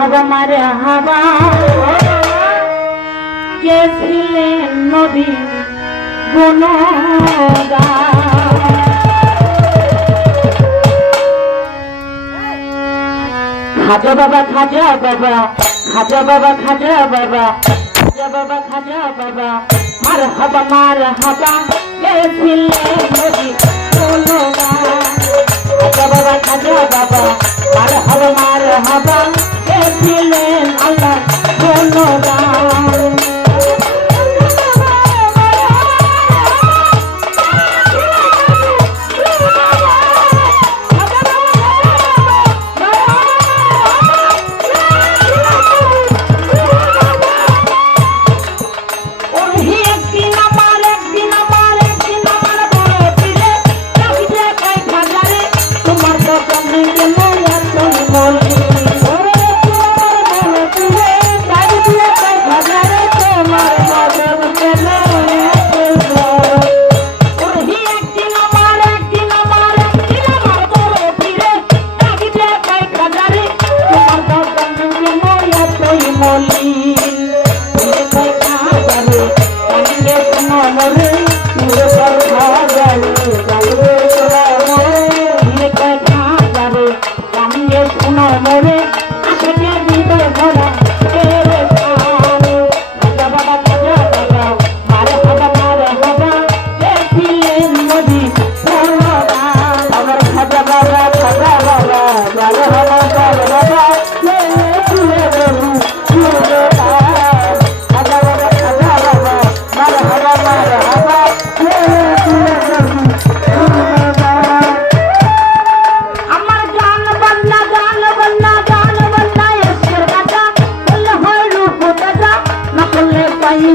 হাবা মারে হাবা। কে খাজা বাবা খাজা বাবা খাজা বাবা খাজা বাবা খাজা বাবা খাজা বাবা। মার হাবা মার হাবা, কে নদী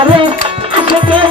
আরে আসে কেউ